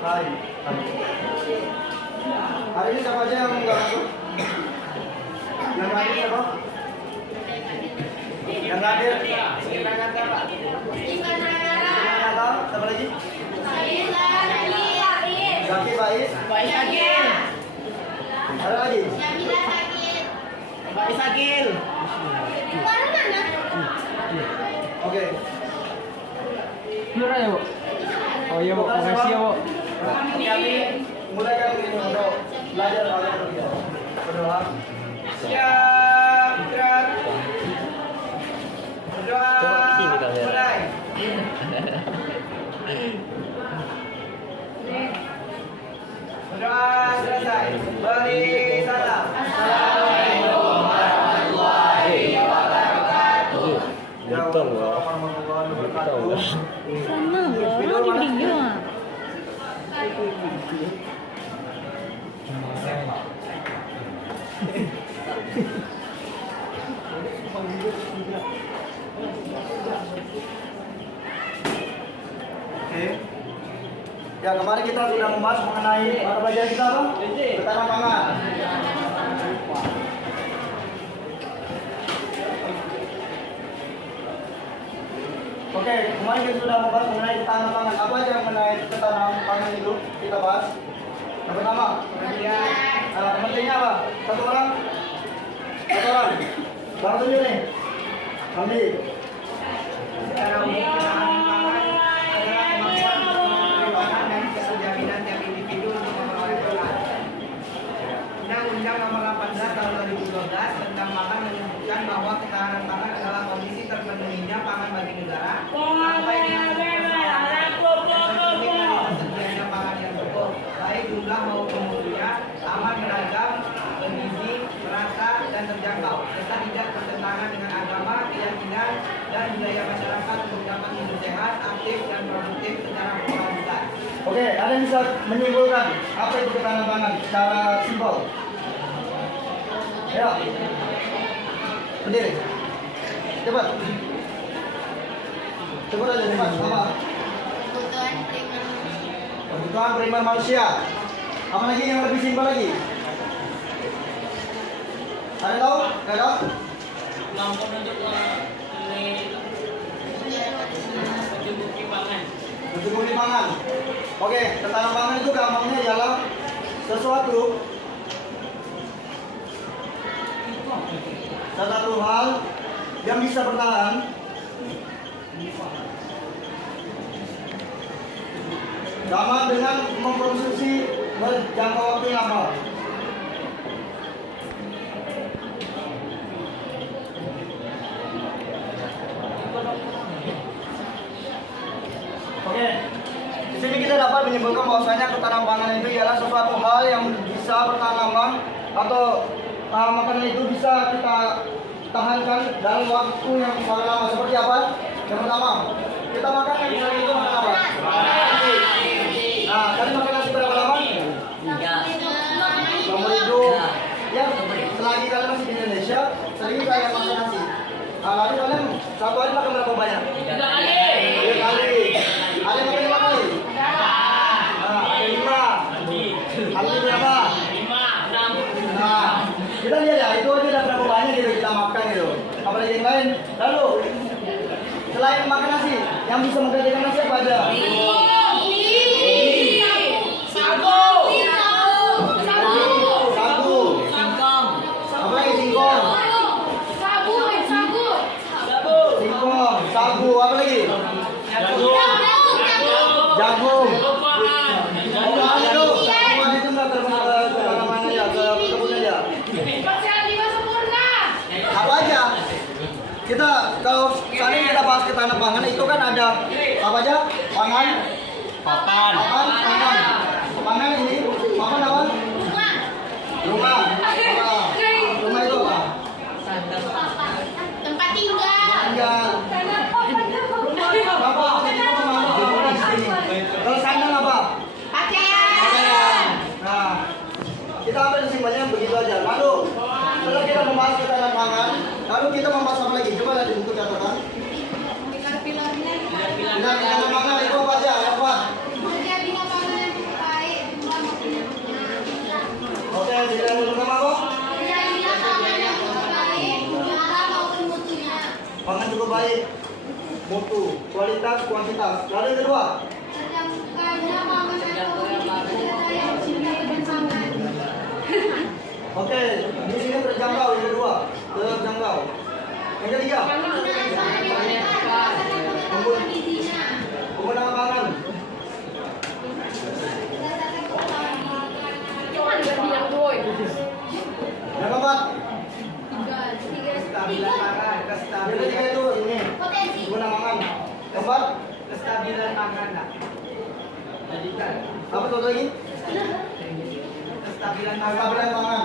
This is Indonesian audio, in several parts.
Hai. Hari ini siapa aja yang nggak masuk? Yang hadir siapa? Yang hadir? Kita kata Pak. Siapa lagi? Zaki Bais. Bais Agil. Ada lagi? Bais Agil. Oke. Murah ya, Bu? Oh iya, Bu. Makasih ya, Bu. Kami mulai kali ini untuk belajar hal yang berbeda. Berdoa. Siap, gerak. Berdoa. Mulai. Berdoa selesai. Beri salam. Assalamualaikum warahmatullahi wabarakatuh. Waalaikumsalam warahmatullahi wabarakatuh. Sana loh, di video ah. Oke. Ya, kemarin kita sudah membahas mengenai mata pelajaran kita apa? Ketahanan pangan. Oke, kemarin kita sudah membahas mengenai ketahanan pangan. Apa aja yang mengenai ketahanan pangan itu kita bahas? Yang pertama, pentingnya apa? Satu orang? Satu orang? Bang tunjuk nih. Kami. Secara umum ketahanan pangan adalah kemampuan untuk memberi pangan dan keterjaminan tiap individu untuk memperoleh pangan. Undang-Undang Nomor 18 Tahun 2012 tentang pangan menyebutkan bahwa ketahanan pangan adalah kondisi terpenuhinya pangan bagi negara sampai dengan tersedianya pangan yang cukup, baik jumlah maupun mutunya, aman, beragam, bergizi, merata, dan terjangkau, serta tidak bertentangan dengan agama, keyakinan, dan budaya masyarakat untuk dapat hidup sehat, aktif, dan produktif secara berkelanjutan. Oke, ada yang bisa menyimpulkan apa itu ketahanan pangan secara simpel? Ya. Berdiri. Cepat. Cepat aja cepat. Apa? Kebutuhan primer manusia. Apa lagi yang lebih simpel lagi? Ada tahu? Gak tahu? Mencukupi pangan. Oke, ketahanan pangan itu gampangnya ialah sesuatu hal yang bisa bertahan sama dengan memproduksi berjangka waktu yang lama. Oke, di sini kita dapat menyimpulkan bahwasanya ketahanan pangan itu ialah sesuatu hal yang bisa bertahan lama atau makanan itu bisa kita tahankan dalam waktu yang sangat lama. Seperti apa? Yang pertama, kita makan yang bisa itu makan apa? Nah, kalian makan nasi berapa lama? Seumur hidup. Ya, selagi kalian masih di Indonesia, sering kalian makan nasi. Nah, lalu kalian satu hari makan berapa banyak? 3 kali. Ada yang makan 5 kali? Nah, ada 5. Ada berapa? 6. Nah, kita lihat ya, itu aja udah berapa banyak gitu kita makan gitu. Apalagi yang lain. Lalu, selain makan nasi, yang bisa menggantikan nasi apa aja? Sagu, apa lagi? Jagung. Jagung itu nggak kemana-mana aja, ke kebun aja. Apa aja? Kita kalau kali ini kita bahas ketahanan pangan itu kan ada apa aja? Pangan, papan, pangan ini, papan apa? Rumah. Rumah itu apa? Tempat tinggal. Kalau sandang apa? Pakaian. Nah, kita ambil kesimpulannya begitu aja. Lalu setelah kita membahas ketahanan pangan, lalu kita membahas apa lagi? Coba lihat di buku catatan. Pilar-pilarnya. Ketahanan pangan itu apa aja? Apa? mutu, kualitas, kuantitas. Lalu yang kedua, oke, di sini terjangkau yang kedua, terjangkau. Yang ketiga, penggunaan pangan. Yang keempat, Kestabilan pangan, yang kestabilan. ketiga itu ini, penggunaan pangan. Keempat, Kestabilan pangan nak. Jadikan apa tuh lagi? kestabilan pangan. Kestabilan pangan.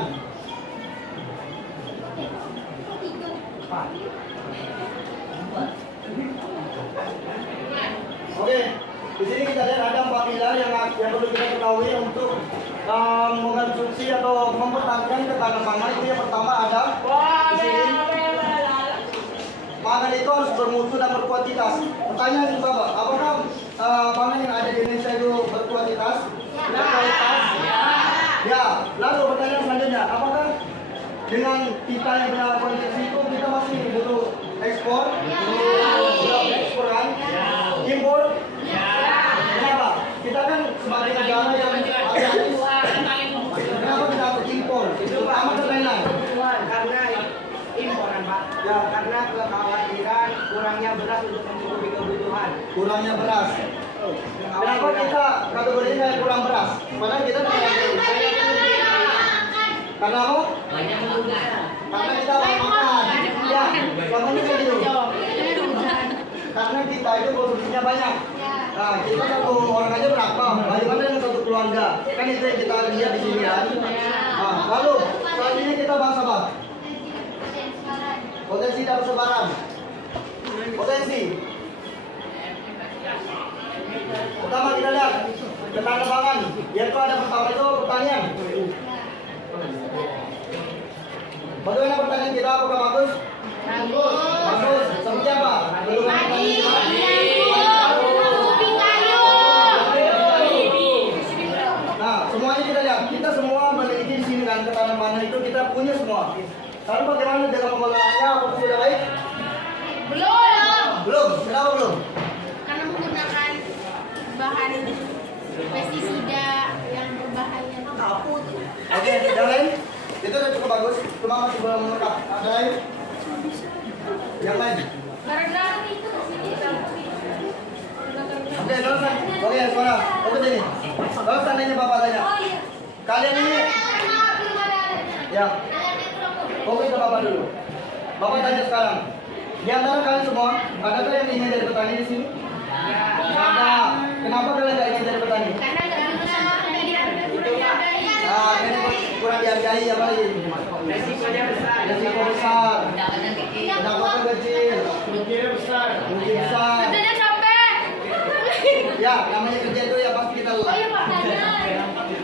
Oke, di sini kita lihat ada 4 pilar yang perlu kita ketahui untuk mengkonsumsi atau mempertahankan ketahanan pangan. Itu yang pertama ada di sini. Pangan itu harus bermutu dan berkuantitas. Pertanyaan Bapak, apakah pangan yang ada di Indonesia itu berkuantitas? Berkualitas? Ya. Lalu pertanyaan selanjutnya, apakah dengan kita yang punya konsumsi itu kita masih butuh ekspor? Butuh ekspor kan? Impor? Kenapa? Kita kan sebagai negara yang agraris, kenapa kita harus impor? Terutama ke Thailand. Karena imporan Pak. Ya. Karena kekhawatiran kurangnya beras untuk mencukupi kebutuhan. Kurangnya beras. Kenapa kita kategorinya kurang beras? Padahal kita karena apa? Karena kita banyak makan. Ya, contohnya kayak gitu. Karena kita itu konsumsinya banyak. Nah, kita satu orang aja berapa? Bagaimana dengan satu keluarga? Kan itu yang kita lihat di sini kan. Nah, lalu selanjutnya kita bahas apa? Potensi dan persebaran. Potensi. Pertama kita lihat ketahanan pangan. Yaitu ada pertama itu pertanian. Bagaimana pertanian kita? Apakah bagus? Bagus. Seperti apa? Nah, semuanya kita lihat. Kita semua memiliki di sini kan ketahanan pangan itu kita punya semua. Lalu bagaimana dengan pengelolaannya? Apakah sudah baik? Belum. Kenapa belum? Karena menggunakan bahan pestisida yang berbahaya. Oke, yang lain? Itu udah cukup bagus. Cuma masih belum lengkap. Ada lain? Yang lain? Oke, selesai. Oke, suara. Oke, sini. Lalu seandainya Bapak tanya. Kalian ini? Ya. Oke, ke Bapak dulu. Bapak tanya sekarang. Di antara kalian semua, adakah yang ingin jadi petani di sini? Ada. Kenapa kalian nggak ingin jadi petani? Karena Ini kurang dihargai apa lagi? Resikonya besar. Resiko besar. Pendapatan kecil. Rugi besar. Ya, namanya kerja itu ya pasti kita lelah.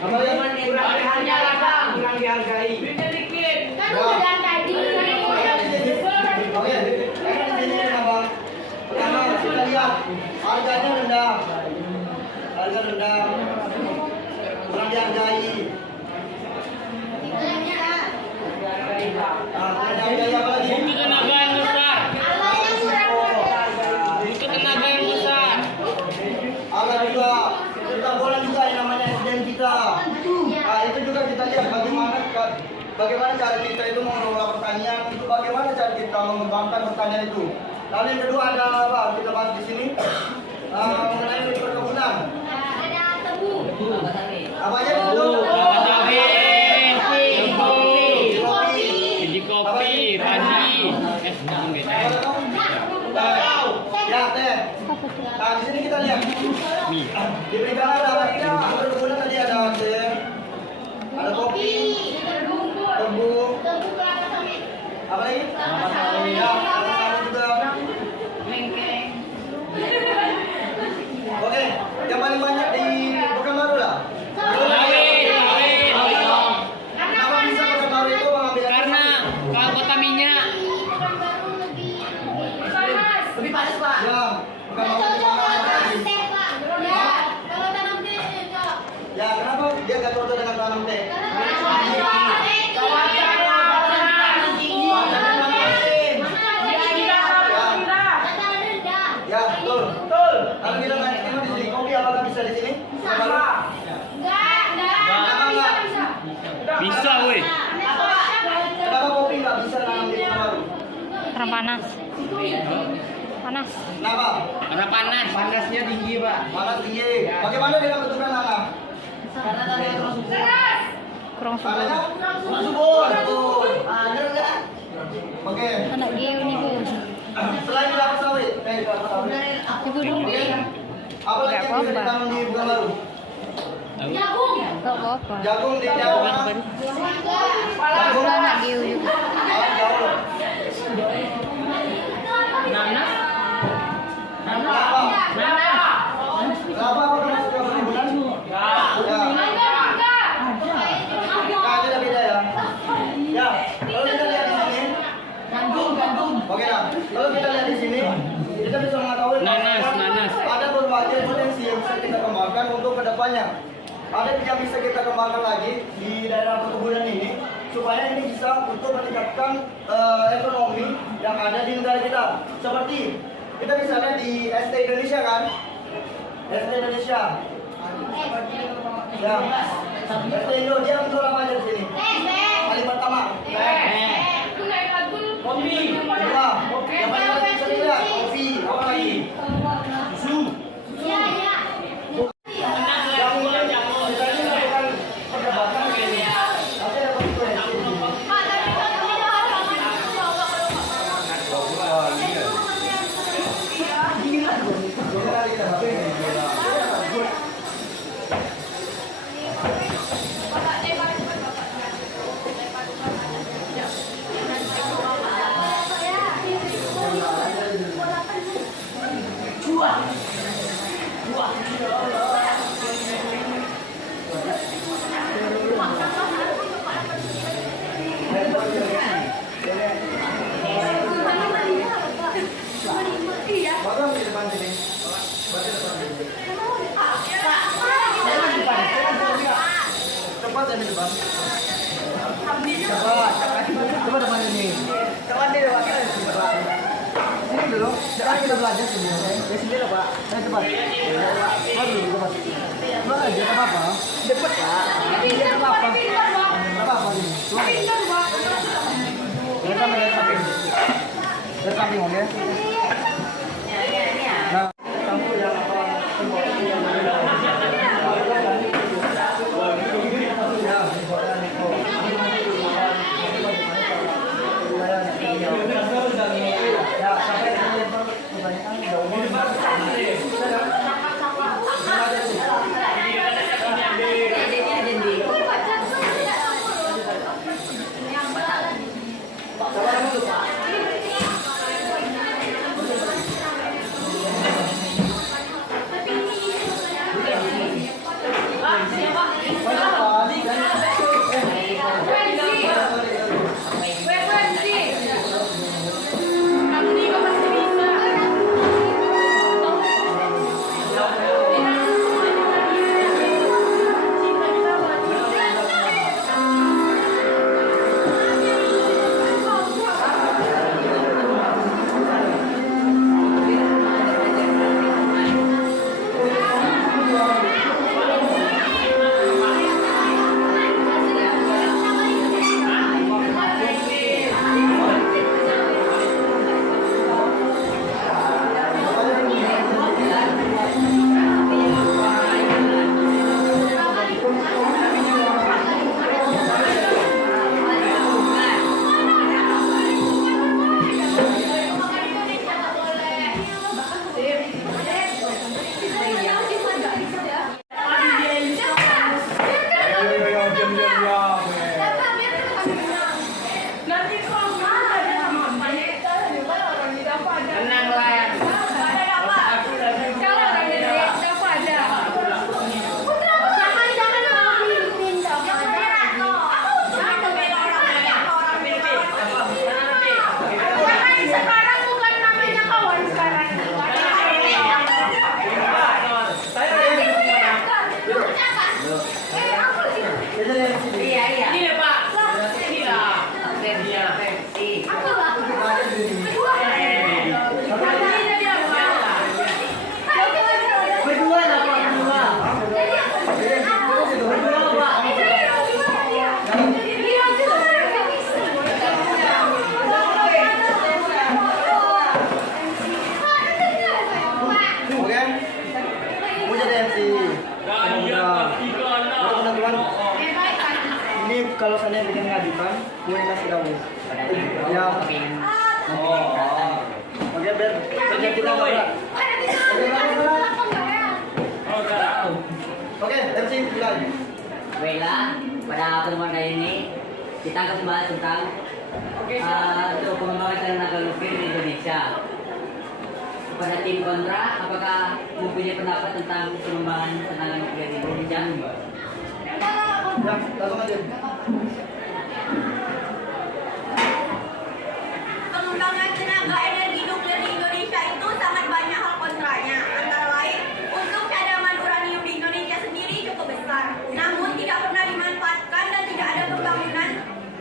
Apa lagi? Kurang dihargai. Kurang dihargai. Oke, di sini kenapa? Pertama kita lihat harganya rendah. Harga rendah. Kurang dihargai. Kurang dihargai apa lagi? Butuh tenaga yang besar. Butuh tenaga yang besar. Ada juga kita bola juga yang namanya SDM kita. Nah, itu juga kita lihat bagaimana cara kita itu mengelola pertanian, itu bagaimana cara kita mengembangkan pertanian itu. Lalu yang kedua ada apa? Kita bahas di sini mengenai perkebunan. Apa aja di situ? Biji kopi, padi. Ya, teh. Nah, di sini kita lihat. Di perikanan ada perkebunan tadi ada teh, ada kopi, tebu, apa lagi? Ya, ada sawi juga. Oke, yang paling banyak di Pekanbaru lah. Kenapa bisa Pekanbaru itu mengambil? Karena kalau kota minyak. Lebih panas, Pak. Ya, Pekanbaru di mana? Ya, kenapa dia gak cocok dengan tanam teh? bukan baru? Enggak. Kenapa enggak? Bisa weh. Kenapa kopi nggak bisa nanam di bukan baru? Karena panas. Panas. Kenapa? Karena panas. Panasnya tinggi, Pak. Panas tinggi. Bagaimana dengan bentuknya nanam? Karena tadi terus Kurang Caranya? subur. Kurang subur. Betul. Bener nggak? Oke. Anak geo nih bos. Selain kelapa sawit, kelapa sawit. Ibu dulu. Oke. Apa lagi yang bisa ditanam di bukan baru? Gak apa-apa. Jagung di jagung mana? Aku anak geo juga. Jauh. Kenapa? Kenapa apa masuk ke perkebunan? Ya, tidak beda ya. Ya, kalau kita lihat di sini, oke lah. Kalau kita lihat di sini, kita bisa mengetahui Nanas. ada berbagai potensi yang bisa kita kembangkan untuk kedepannya. Ada yang bisa kita kembangkan lagi di daerah perkebunan ini supaya ini bisa untuk meningkatkan ekonomi yang ada di negara kita. Seperti kita bisa lihat di ST Indonesia kan? ST Indonesia. Ya. ST Indo dia menjual apa aja di sini? Paling pertama. Kopi. Kedua. Yang paling banyak bisa dilihat kopi. Apa lagi? Susu. Yang mulai kita ini melakukan perdebatan ini. Nanti ada konsekuensi. Bagang di depan sini. Cepat ya di depan. Coba depan ini. Kawan di depan kan di depan. Sini dulu. Jangan kita belajar sini. Ya sini lah Pak. Ayo cepat. Coba dulu cepat. Coba aja apa apa. Cepat, Pak. Apa apa. Apa apa ini. Lihat sama lihat samping. Lihat samping oke. Nah, campur yang apa? kalau seandainya bikin ngajukan, boleh kasih tahu. Ya. Oke, biar kerja kita nggak berat. Oke, MC bilang. Baiklah, pada pertemuan kali ini kita akan membahas tentang untuk pengembangan tenaga nuklir di Indonesia. Kepada tim kontra, apakah mempunyai pendapat tentang pengembangan tenaga nuklir di Indonesia? Ya, langsung aja. Pengembangan tenaga energi nuklir di Indonesia itu sangat banyak hal kontranya. Antara lain, untuk cadangan uranium di Indonesia sendiri cukup besar, namun tidak pernah dimanfaatkan dan tidak ada pembangunan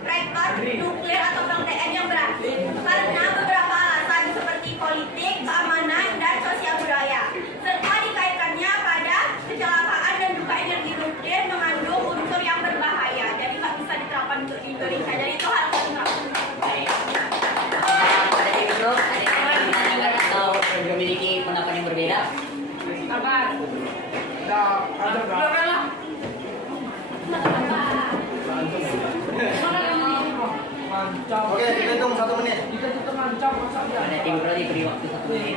reaktor nuklir atau PLTN yang berhasil karena beberapa alasan seperti politik, keamanan, dan sosial budaya, serta dikaitkannya pada kecelakaan dan duka energi nuklir mengandung unsur yang berbahaya, jadi nggak bisa diterapkan untuk di Indonesia. Jadi itu hal kontra. Pada tim itu, ada yang menanyakan atau memiliki pendapat yang berbeda? Oke, kita hitung 1 menit. Pada tim pro diberi waktu 1 menit.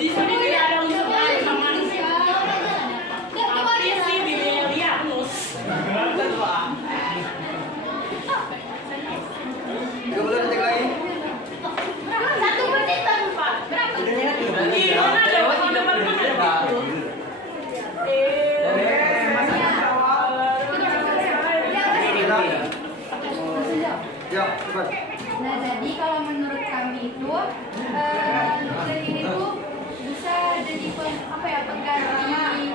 Di sini tidak ada unsur lain sama tapi sih di dia mus. 30 detik lagi. 1 menit tanpa. Berapa? Gimana lewat Ya, cepat. Nah, jadi kalau menurut kami itu nuklir ini tuh bisa jadi pengganti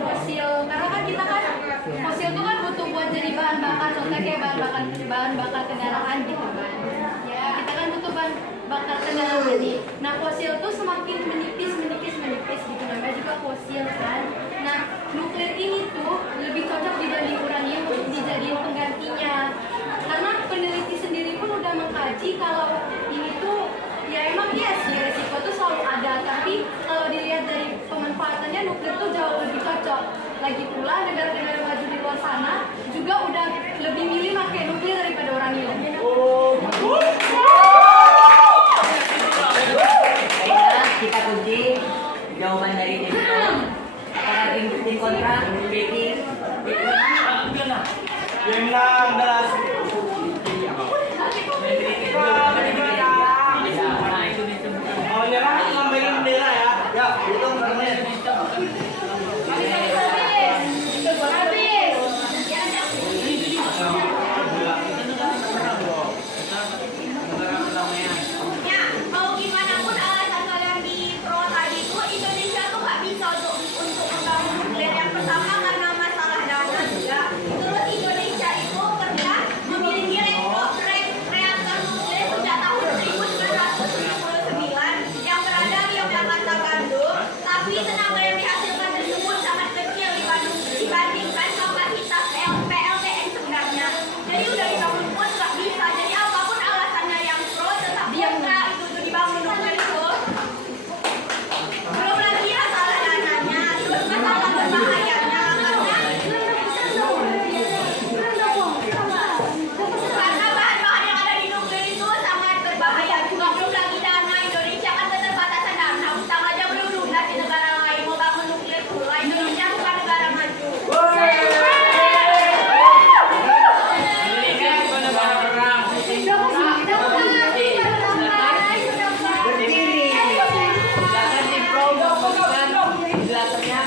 fosil, karena kan kita kan fosil tuh kan butuh buat jadi bahan bakar, contohnya kayak bahan bakar kendaraan gitu kan. Ya, kita kan butuh bahan bakar kendaraan nih. Nah, fosil tuh semakin menipis gitu, namanya juga fosil kan. Nah, nuklir ini tuh lebih cocok dibanding uranium untuk dijadiin penggantinya. Karena peneliti sendiri pun udah mengkaji kalau ini tuh ya emang iya sih resiko tuh selalu ada, tapi kalau dilihat dari pemanfaatannya nuklir tuh jauh lebih cocok. Lagi pula negara-negara maju di luar sana juga udah lebih milih pakai nuklir daripada uranium. Baiklah, kita kunci jawaban dari tim pro. Apakah tim kontra memiliki Yang menang adalah mau nyerah ngambilin bendera ya. Ya, hitung 1 menit. Ya, mau gimana pun alasan kalian di pro tadi itu Indonesia tuh nggak bisa untuk membangun nuklir. Yang pertama karena masalah dana juga. Terus Indonesia itu pernah memiliki reaktor nuklir sejak tahun 1979 yang berada di Yogyakarta, Bandung. Tapi tenaga yang dihasilkan tersebut sangat kecil dibandingkan kapasitas PLTN sebenarnya. Jadi udah dibangun pun nggak bisa. Jadi apapun alasannya yang pro tetap kontra itu tuh dibangun nuklir itu. Belum lagi masalah dananya, terus masalah berbahayanya karena bahan-bahan yang ada di nuklir itu sangat berbahaya juga. Belum lagi dana, Indonesia kan keterbatasan dana, utang aja belum lunas di negara lain mau bangun nuklir pula. Indonesia bukan negara maju. Indonesia bukan negara perang. berdiri? Jangan tim pro bukan jelasannya.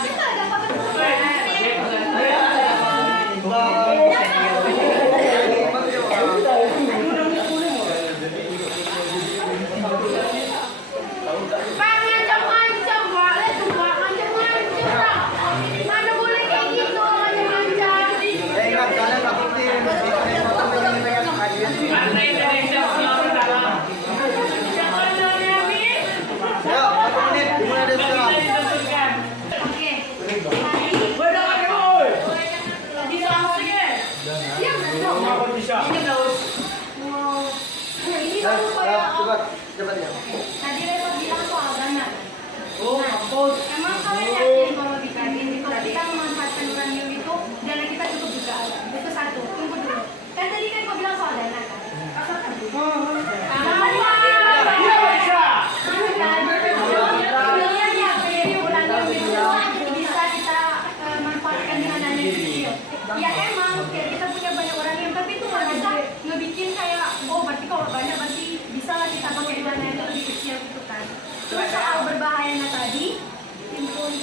Ngancam-ngancam, boleh tuh ngancam-ngancam. Mana boleh kayak gitu ngancam-ngancam. Ingat kalian tak penting. Pengen kajian. Karena Indonesia punya perang. Ya, 1 menit. Dimulai dari sekarang. Ditentukan. Oke. Bisa langsung ya? Iya, betul. Ya, cepat. Coba dia. Tadi Revo bilang soal dana. Oh, kampus. Emang kalian yakin kalau di Kadin itu kita memanfaatkan uranium itu dana kita cukup juga? Itu satu. Tunggu dulu. Kan tadi kan kau bilang soal dana kan? Kalian yakin uranium itu bisa kita manfaatkan dengan dana yang kecil? Ya emang, kayak kita punya banyak uranium, tapi itu nggak bisa ngebikin kayak, oh berarti kalau banyak berarti bisa lah kita pakai dana itu lebih kecil gitu kan? Terus soal berbahayanya tadi,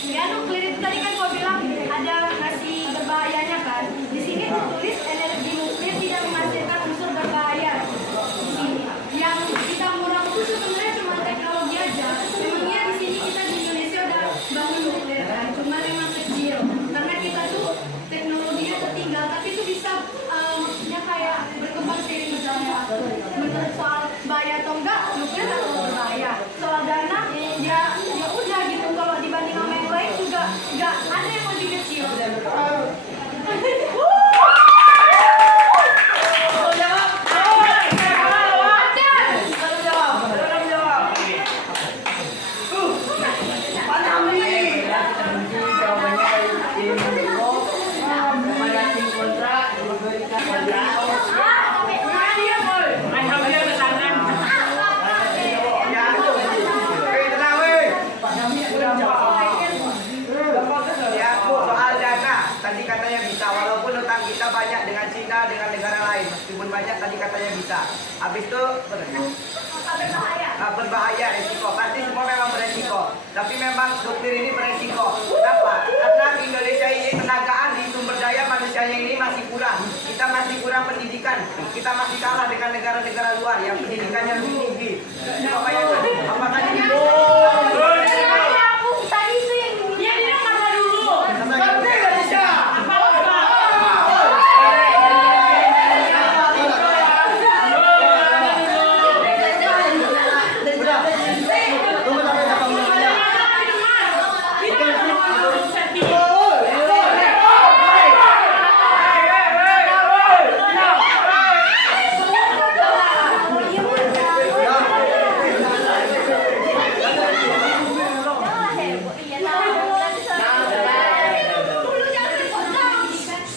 ya nuklir itu tadi kan kau bilang ada ngasih berbahayanya kan? Di sini tulis energi nuklir tidak menghasilkan unsur berbahaya. Di sini yang kita murah itu sebenarnya cuma teknologi aja. Memangnya di sini kita di Indonesia udah bangun nuklir kan? Cuma memang kecil karena kita tuh teknologinya tertinggal, tapi itu bisa maksudnya kayak berkembang seiring berjalannya waktu. Menurut soal bahaya atau enggak, nuklir tak terlalu berbahaya. Soal dana, ya udah gitu. Kalau dibanding sama yang lain juga nggak ada yang lebih kecil. Tadi katanya bisa, walaupun utang kita banyak dengan Cina, dengan negara lain, meskipun banyak tadi katanya bisa. Habis itu berbahaya, resiko. Pasti semua memang beresiko. Tapi memang nuklir ini beresiko. Kenapa? Karena Indonesia ini tenagaan di sumber daya manusianya ini masih kurang. Kita masih kurang pendidikan. Kita masih kalah dengan negara-negara luar yang pendidikannya lebih tinggi. Apakah ini? Tadi itu yang dia bilang apa dulu? Tunggu sampai dapat mulanya.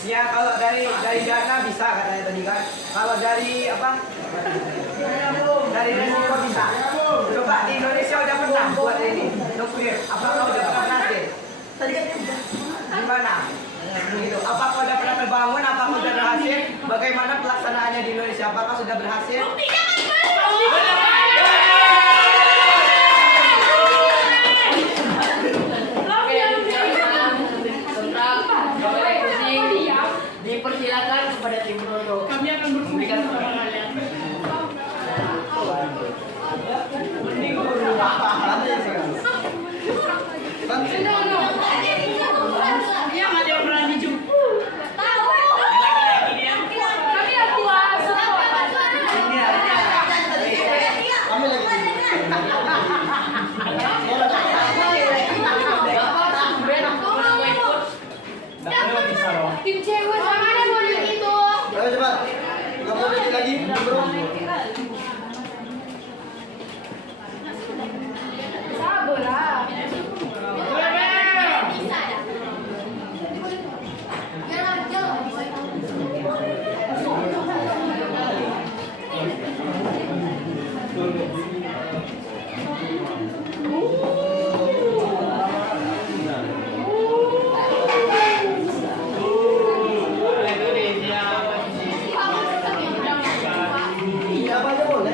Ya kalau dari dana bisa katanya tadi kan. Kalau dari apa? Dari resiko bisa. Coba di Indonesia udah pernah buat ini nuklir. Apakah udah pernah berhasil? Tadi kan Gimana? Gitu. Apakah udah pernah terbangun? Apakah udah berhasil? Bagaimana pelaksanaannya di Indonesia? Apakah sudah berhasil? Dipersilakan kepada tim produk. Kami akan berkomunikasi sama kalian. Dia nggak ada yang berani juga. Lagi-lagi dia. Kami yang puas. kami lagi. Tim cewek mana model itu? Ayo cepat. 30 detik lagi, bro. Sabar lah. Siapa aja boleh.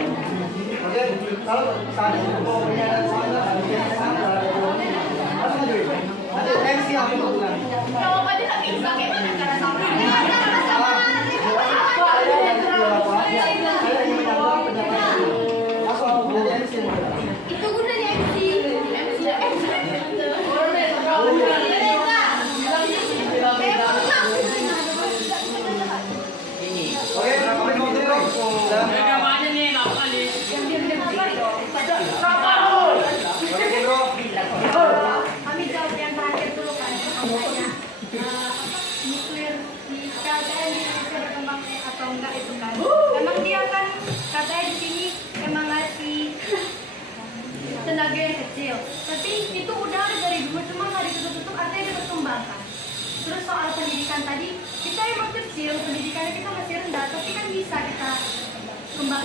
Oke, kalau saat ini mau ada sana, harus ngajuin. Nanti MC aku bilang. Kalau pada tak bisa, gimana cara sama? Itu gue dari MC. Oke, kami mau tutup. Jaga aja nih, nggak kali. Oke, bro. Kami jawab yang terakhir dulu kan.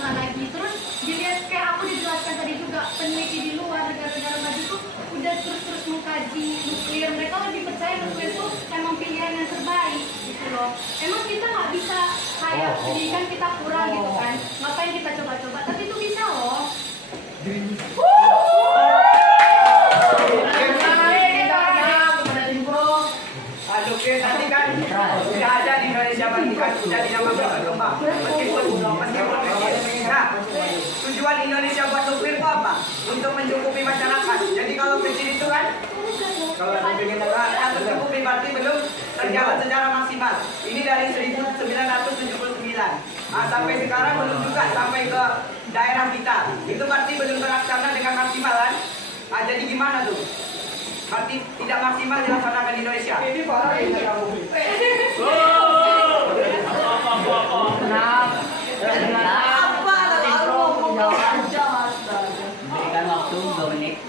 kembangan lagi. Terus dilihat kayak aku dijelaskan tadi juga, peneliti di luar negara-negara maju itu udah terus mengkaji nuklir. Mereka lebih percaya nuklir itu emang pilihan yang terbaik gitu loh. Emang kita nggak bisa kayak pendidikan kita kurang gitu kan, ngapain kita coba-coba, tapi itu bisa loh. Nuklir nanti kan udah ada di Indonesia, berarti kan udah dinamakan berkembang. Meskipun nah, tujuan Indonesia buat nuklir itu apa? Untuk mencukupi masyarakat. Jadi kalau kecil itu kan, kalau pengen tercukupi berarti belum terjalan secara maksimal. Ini dari 1979. Nah, sampai sekarang belum juga sampai ke daerah kita. Itu berarti belum terlaksana dengan maksimal kan? Nah, jadi gimana tuh? Berarti tidak maksimal dilaksanakan di Indonesia. Ini parah ya kamu. Apa Berikan waktu 2 menit.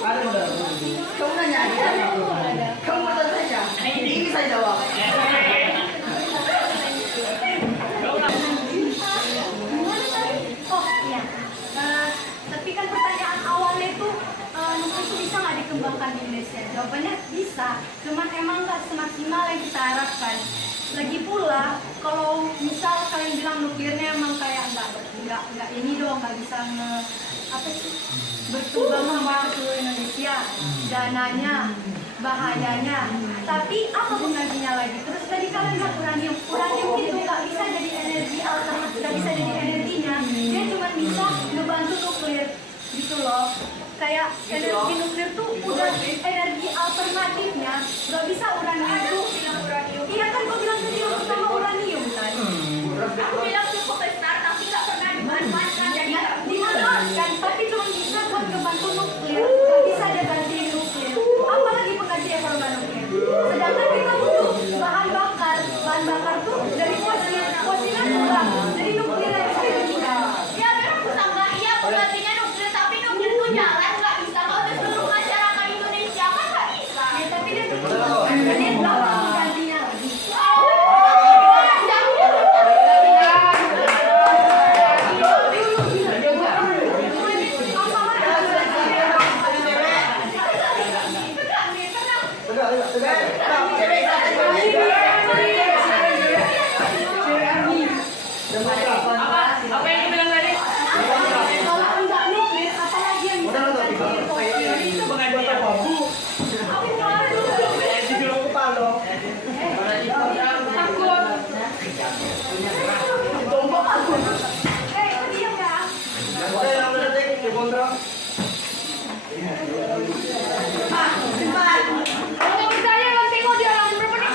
Ada modal. Kamu nanya aja. Kamu mau tanya. Ini saya jawab. Oh iya. Tapi kan pertanyaan awalnya itu nuklir itu bisa nggak dikembangkan di Indonesia? Jawabannya bisa, cuman emang nggak semaksimal yang kita harapkan. Lagi pula, kalau misal kalian bilang nuklirnya emang kayak nggak ini dong, nggak bisa berkembang sama seluruh Indonesia, dananya, bahayanya. Tapi apa penggantinya lagi? Terus tadi kalian bilang uranium itu nggak bisa jadi energi alternatif, nggak bisa jadi energinya. Dia cuma bisa ngebantu nuklir gitu loh. Kayak energi nuklir tuh udah energi alternatifnya, nggak bisa uranium tuh. Iya kan kau bilang tadi yang pertama uranium kan? Aku bilang cukup besar tapi nggak pernah dimanfaatkan. Jadi Dimanfaatkan, tapi cuma bisa buat ngebantu nuklir, nggak bisa dia gantiin nuklir. Apalagi penggantinya kalau nggak nuklir. Sedangkan kita butuh bahan bakar tuh dari fosil kan kurang, jadi nuklir yang bisa digantikan. ya memang sama iya penggantinya nuklir, tapi nuklir itu jalan nggak bisa kalau ke seluruh masyarakat Indonesia kan nggak bisa. Ya tapi dia tuh dia belum penggantinya lagi. Apa yang dibilang tadi? Kalau enggak nuklir, apalagi yang bisa digantiin fosil? Itu penggantian. Aku malu. Takut. Diam ya. Oke, 6 detik di kontrol. Kalau nggak percaya, kan tengok dia orang berapa nih?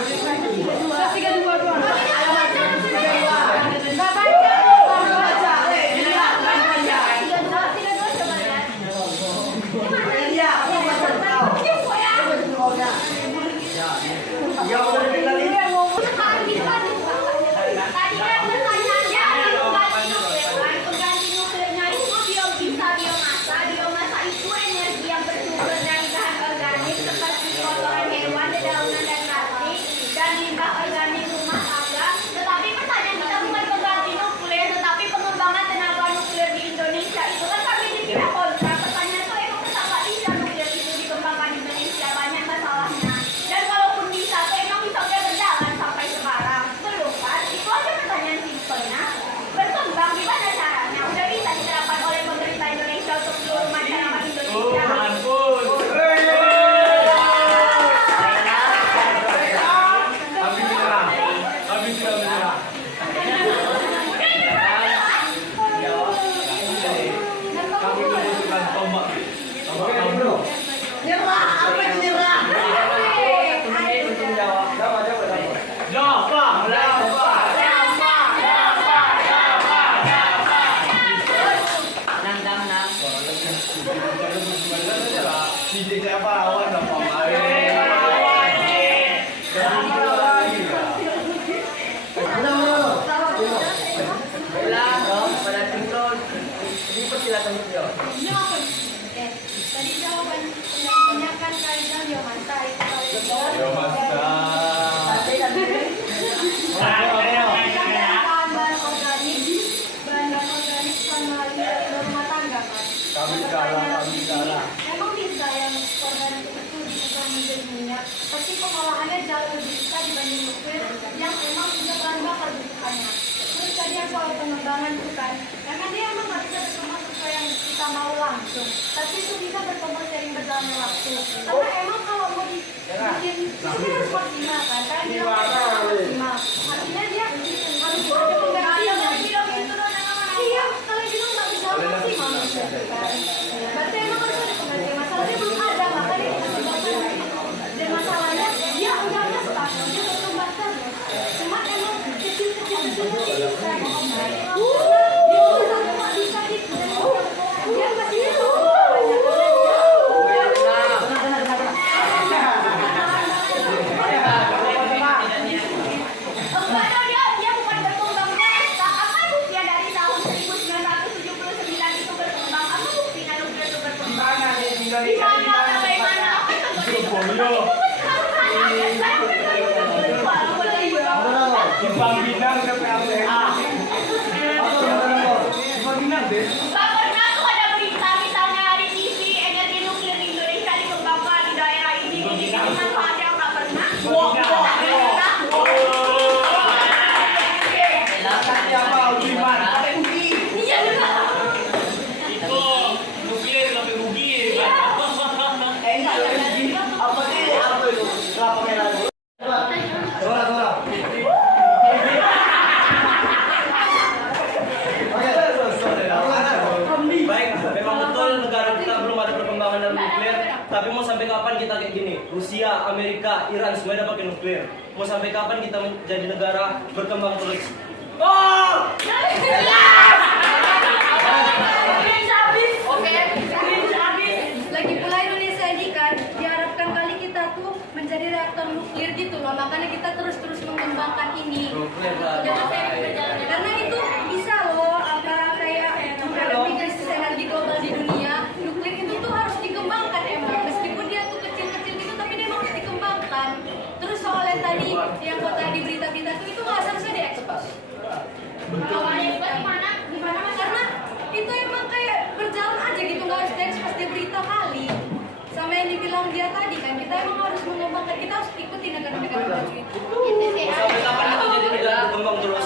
3, 2 doang. Nggak baca. Ya, udah detik lagi. Tadi kan pertanyaannya pengganti nuklirnya itu biomasa. Biomasa itu energi yang bersumber dari bahan organik seperti kotoran hewan, dedaunan dan plastik dan limbah organik rumah tangga. Tetapi pertanyaan kita bukan pengganti nuklir, tetapi pengembangan tenaga nuklir di Indonesia itu kan kami tidak kontra. Pertanyaan itu emang kita nggak bisa nuklir itu dikembangkan di Indonesia, banyak masalahnya. Dan kalaupun bisa, tuh emang bisa udah berjalan sampai sekarang. Belum kan? Itu aja pertanyaan simpelnya. Berkembang gimana caranya? Udah bisa diterapkan oleh pemerintah Indonesia untuk seluruh masyarakat Indonesia. Nyerah, apa yang nyerah? Tadi jawaban penanya kan kalian biomasa itu kalau pasti pengolahannya jauh lebih besar dibanding nuklir yang emang punya bahan bakar bentukannya. Terus tadi yang soal pengembangan itu kan, karena dia emang nggak bisa berkembang sesuai yang kita mau langsung, tapi itu bisa berkembang seiring berjalannya waktu. Karena emang kalau mau dibikin itu harus maksimal kan, karena dia maksimal. Artinya dia harus ada penggantian yang iya, kalau gitu nggak bisa maksimal kan. Berarti emang harus ada penggantian. Masalahnya belum ada, makanya kita kembangkan itu. Dan masalahnya dia enggaknya stabil, dia berkembang terus. Cuma emang kecil-kecil itu bisa. Dia bisa gitu. Dia pasti itu banyak Dia bukan berkembang biasa. Apa buktinya dari tahun 1979 itu berkembang? Apa buktinya nuklir itu berkembang? Mana di Di Indonesia? mana? Bagaimana? Apa Timbang Pinang ke PLTA. Timbang Pinang deh. Gak pernah tuh ada berita misalnya di TV energi nuklir di Indonesia dikembangkan di daerah ini manfaatnya nggak pernah. Lakatnya apa? Ujiman. Ada uji. Iya juga. Itu nuklir lebih rugi kan? Ini uji apa sih? Apa itu? Kelapa merah. Suara. Baik, memang betul negara kita belum ada perkembangan dalam nuklir. Tapi mau sampai kapan kita kayak gini? Rusia, Amerika, Iran semua udah pakai nuklir. Mau sampai kapan kita menjadi negara berkembang terus? Oh! Lagi pula Indonesia ini kan diharapkan kali kita tuh menjadi reaktor nuklir gitu loh, makanya kita terus mengembangkan ini. Karena itu bisa loh, apa kayak menghadapi krisis energi global di dunia, nuklir itu tuh harus dikembangkan emang. Meskipun dia tuh kecil-kecil gitu, tapi dia emang harus dikembangkan. Terus soalnya tadi yang kau tadi berita-berita itu nggak seharusnya diekspos. Karena itu emang kayak berjalan aja gitu, nggak harus diekspos di berita kali. Sama yang dibilang dia tadi kan, kita emang harus mengembangkan, kita harus ikuti negara-negara maju itu. Mau sampai kapan kita jadi negara berkembang terus?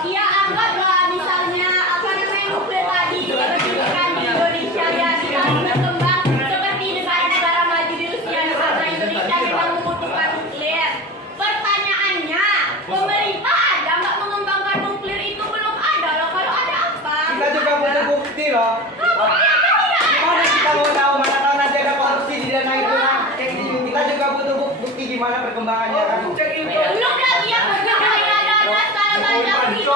Iya, anggaplah misalnya apa namanya nuklir tadi diberikan di Indonesia ya kita berkembang seperti negara-negara maju di Rusia karena Indonesia memang membutuhkan nuklir. Pertanyaannya, pemerintah ada nggak mengembangkan nuklir itu? Belum ada loh. Kalau ada apa? Kita juga butuh bukti loh. Gimana kita mau tahu, mana tahu nanti ada korupsi di dana itu kan? Kayak gini. Kita juga butuh bukti gimana perkembangannya kan? Belum lagi yang berkaitan dana skala banyak begitu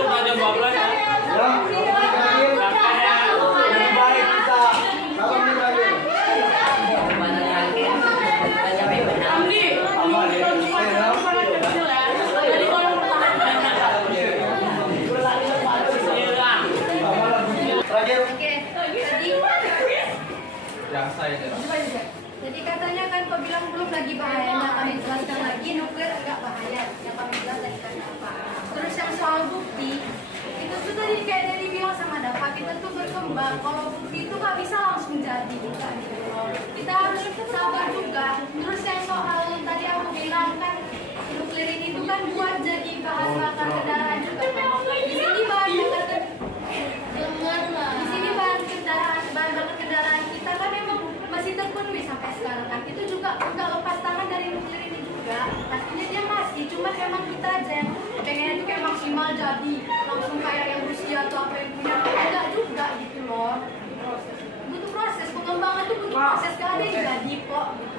banyak kontranya. Jadi katanya kan kau bilang belum lagi bahayanya, kami jelaskan lagi nuklir enggak bahaya, yang kami jelas tadi kan apa. Terus yang soal bukti, itu tuh tadi kayak dari bilang sama Dapa, kita tuh berkembang, kalau bukti itu nggak bisa langsung jadi kita harus sabar juga. Terus yang soal tadi aku bilang kan, nuklir ini tuh kan buat jadi bahan bakar kendaraan juga kan. Di sini bahan bakar bahan bakar kendaraan kita kan memang masih terpenuhi sampai sekarang kan. Itu juga nggak lepas tangan dari nuklir ini juga. Pastinya dia masih, cuma emang kita aja yang pengennya tuh kayak maksimal jadi langsung kayak yang Rusia atau apa yang punya, enggak juga gitu loh. Butuh proses pengembangan tuh, butuh proses gak ada yang jadi kok gitu.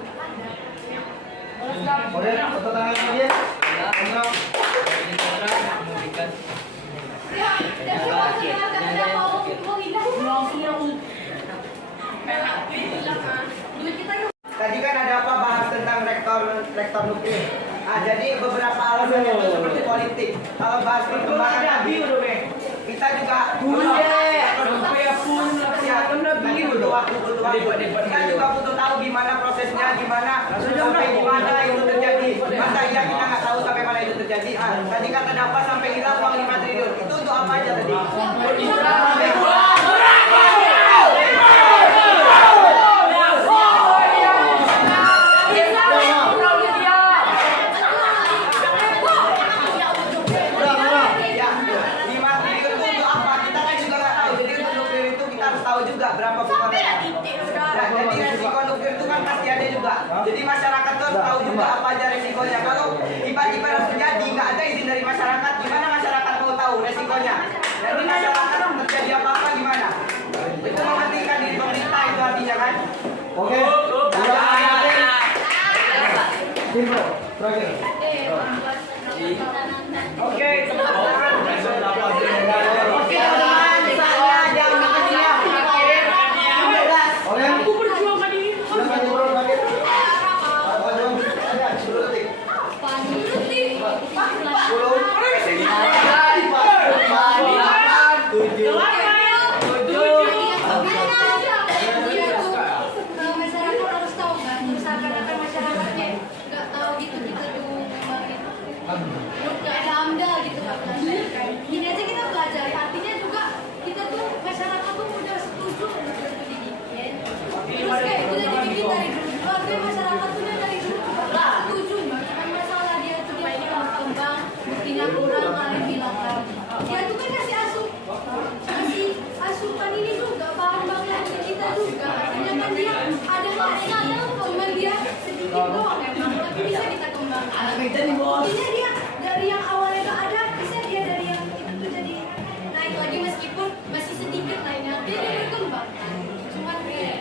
Ada. Boleh, foto tangan dia. Ya, dan cuma kita mau indah langsung yang duit kita yuk. rektor nuklir. Nah, jadi beberapa alasannya itu seperti politik. Kalau bahas perkembangan nabi, kita juga kita juga butuh tahu gimana prosesnya, gimana sampai di mana itu terjadi. Masa iya kita nggak tahu sampai mana itu terjadi? Tadi kata dapat sampai hilang uang 5 triliun. Itu untuk apa aja tadi? Berapa jadi resiko nuklir itu kan pasti ada juga. Jadi masyarakat tuh tahu juga apa aja resikonya. Kalau tiba-tiba terjadi nggak ada izin dari masyarakat, gimana masyarakat mau tahu resikonya? Jadi masyarakat terjadi apa-apa gimana? Itu mementingkan diri pemerintah itu artinya kan? Oke. Simpel. Terakhir. Oke, teman-teman. Aku perjuangkan ini. Masyarakat harus tahu kan, seakan-akan masyarakatnya nggak tahu gitu kita tuh memang itu nggak ada AMDAL gitu nggak belajar. Ini aja kita belajar, artinya juga kita tuh masyarakat tuh udah setuju untuk itu dibikin. Terus kayak udah dibikin dari dulu, artinya masyarakat tuh udah dari dulu juga setuju. Bukan masalah dia tuh dia berkembang, buktinya kurang kalian bilang lagi. Dia tuh kan kasih asupan ini juga bahan bangunan kita juga. Artinya kan dia ada maknanya, cuman dia sedikit doang emang, tapi bisa kita kembangkan. Artinya dia dari yang awalnya gak ada, bisa dia dari yang itu tuh jadi naik lagi meskipun masih sedikit naiknya. Dia berkembang. Cuman kayak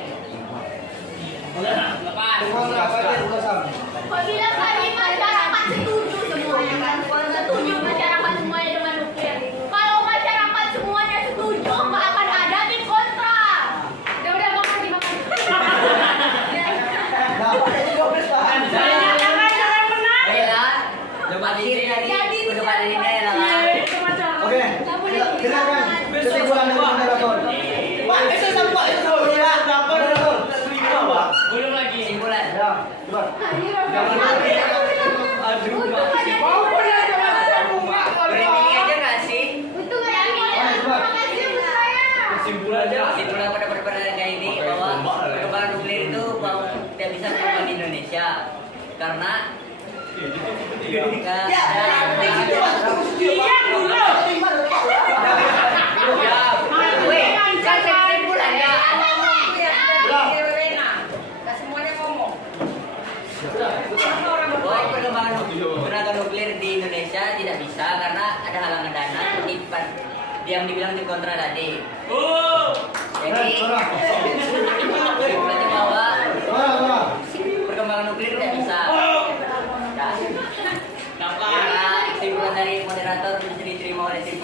Apabila kami masyarakat setuju semuanya kan, setuju masyarakat semuanya dengan nuklir. Kalau masyarakat semuanya setuju, nggak akan ada tim kontra. Udah makan dimakan. Oke. Silakan. Kesimpulan dari moderator. Pak, itu sampai itu moderator. Belum lagi. Simpulan. Ya, coba. Ini aja nggak sih? Untung nggak yakin. Makasih untuk saya. Kesimpulan pada pertanyaan kayak ini bahwa perkembangan nuklir itu tidak bisa berkembang di Indonesia karena perkembangan tenaga nuklir di Indonesia tidak bisa karena ada halangan dana yang dibilang di kontra tadi. Jadi kesimpulannya bahwa perkembangan nuklir tidak bisa. Karena kesimpulan dari moderator bisa diterima oleh tim.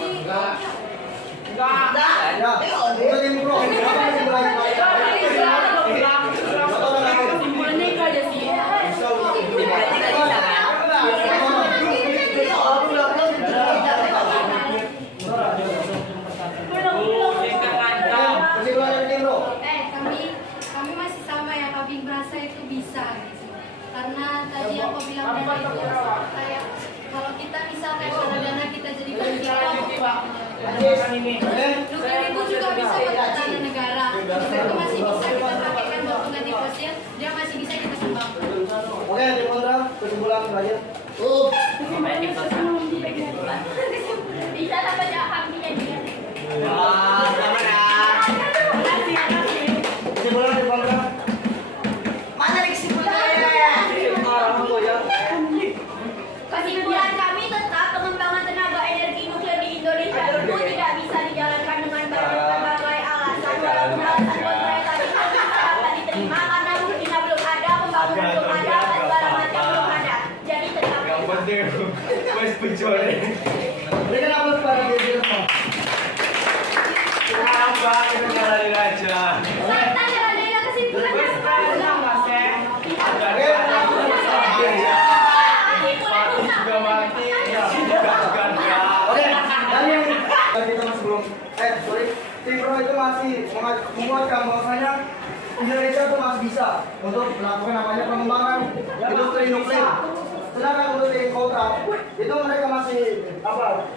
Ya, itu tim pro. Apa kesimpulannya? Kesimpulannya itu aja sih. Kesimpulannya tidak bisa kan? Kesimpulan dari tim pro. kami masih sama ya, kami merasa itu bisa gitu. Karena tadi aku bilang tadi itu kayak kalau kita misalkan ada dana kita jadi bagian nuklir itu juga bisa buat pertahanan negara. Nuklir itu masih bisa kita pakaikan buat pengganti fosil, dia masih bisa kita kembangkan. Oke, tim kontra. Kesimpulan terakhir. Tim kontra. Baik kesimpulan. Bisa sampai jaham dia. Kesimpulan tim kontra. Kesimpulan kami tetap pengembangan tenaga energi nuklir di Indonesia itu tidak bisa dijalankan dengan berbagai alasan. Walaupun alasan kontra tadi dapat diterima karena buktinya belum ada, pembangunan belum ada, dan segala macam belum ada. Jadi tetap. Berikan aplaus pada diri semua. Tanya kesimpulan. Oke. menguatkan bahwasanya Indonesia itu masih bisa untuk melakukan namanya pengembangan industri nuklir. Sedangkan untuk di kontrak itu mereka masih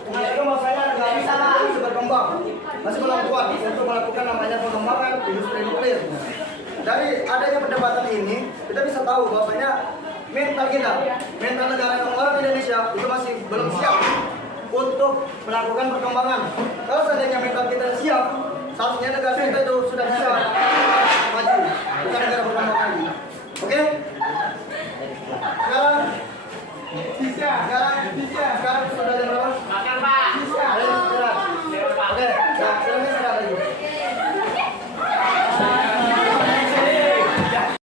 mereka bahwasanya negara bisa berkembang, masih belum kuat untuk melakukan namanya pengembangan industri nuklir. Dari adanya perdebatan ini kita bisa tahu bahwasanya mental negara yang orang Indonesia itu masih belum siap untuk melakukan perkembangan. Kalau seandainya mental kita siap, seharusnya negara kita itu sudah bisa maju, bukan negara berkembang lagi. Oke? Sekarang sudah jam berapa?